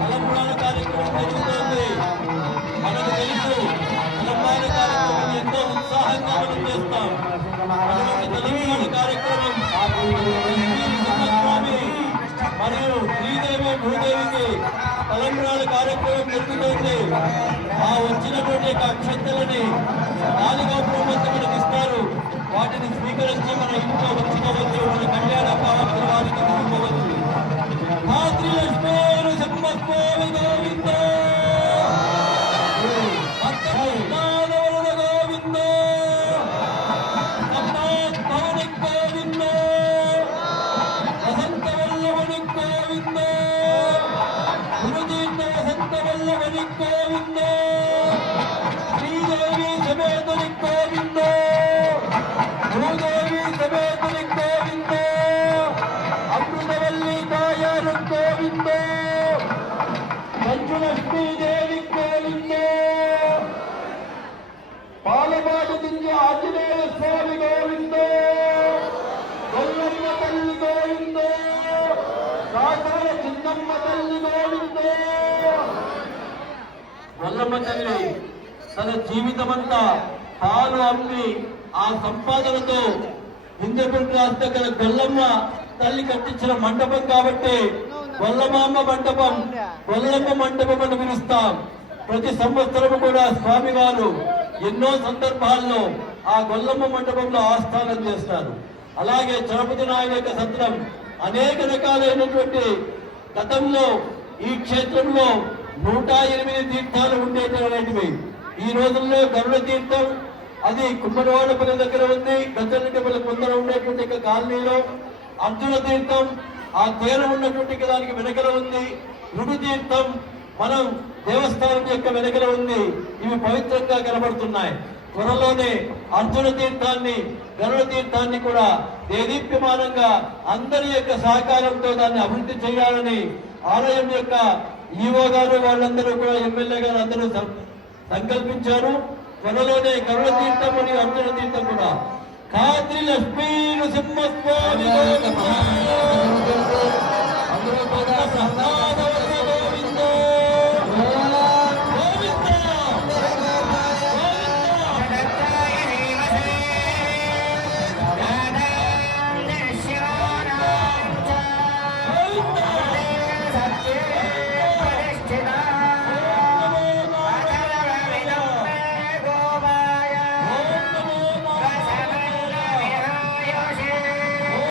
తలంబ్రాల కార్యక్రమం జరుగుతోంది. మనకు తెలుసు తలంబ్రాల కార్యక్రమం ఎంతో ఉత్సాహంగా మనం చేస్తాం. అటువంటి తలంబ్రాల కార్యక్రమం సింహస్వామి మరియు శ్రీదేవి భూదేవికి తలంబ్రాల కార్యక్రమం జరుగుతోంది. ఆ వచ్చినటువంటి అక్షంతలని నాలుగోపురం వద్ద మనకి ఇస్తారు. వాటిని స్వీకరించి మన ఇంట్లో ఉంచుకోవచ్చు, మన కళ్యాణం కావాల్సిన వారికి తీసుకోవచ్చు. భాద్రి లక్ష్మీ సింహస్వామి గోవింద గోవింద భవని గోవింద వసంత వల్లభని గోవింద గురుదీర్థ వసంత వల్లభని గోవింద శ్రీదేవి సమేతని గోవింద భూదేవి సమేతని గోవింద అమృతవల్లి తాయారు గోవింద పంచులక్ష్మీదేవి గోవింద పాలపాటు దింజ ఆంజనేయ స్వామి గోవింద గొల్లమ్మ తల్లి గోవింద కాసాల చిన్నమ్మ తల్లి గోవింద. గొల్లమ్మ తల్లి తన జీవితమంతా పాలు అమ్మి ఆ సంపాదనతో హిందూపురం రాష్ట్ర గల గొల్లమ్మ తల్లి కట్టించిన మండపం కాబట్టి గొల్లమాంబ మండపం, గొల్లమ్మ మండపం అని పిలుస్తాం. ప్రతి సంవత్సరం కూడా స్వామి వారు ఎన్నో సందర్భాల్లో ఆ గొల్లమ్మ మండపంలో ఆస్థానం చేస్తారు. అలాగే చలపతి నాయక సత్రం అనేక రకాలైనటువంటి గతంలో ఈ క్షేత్రంలో 108 తీర్థాలు ఉండేటటువంటివి. ఈ రోజుల్లో గరుడ తీర్థం అది కుమ్మరవాడపల్లి దగ్గర ఉంది. గద్దెలపల్లి కొందర ఉండేటువంటి కాలనీలో అర్జున తీర్థం ఆ తీరం ఉన్నటువంటి దానికి వెనకల ఉంది. రుడు తీర్థం మనం దేవస్థానం యొక్క వెనకల ఉంది. ఇవి పవిత్రంగా కనబడుతున్నాయి. త్వరలోనే అర్జున తీర్థాన్ని, గరుడ తీర్థాన్ని కూడా దేదీప్యమానంగా అందరి యొక్క సహకారంతో దాన్ని అభివృద్ధి చేయాలని ఆలయం యొక్క ఈవో గారు వాళ్ళందరూ కూడా ఎమ్మెల్యే గారు అందరూ సంకల్పించారు. త్వరలోనే గరుడ తీర్థం మరియు అర్జున తీర్థం కూడా. భాద్రి లక్ష్మీ నృసింహస్వామి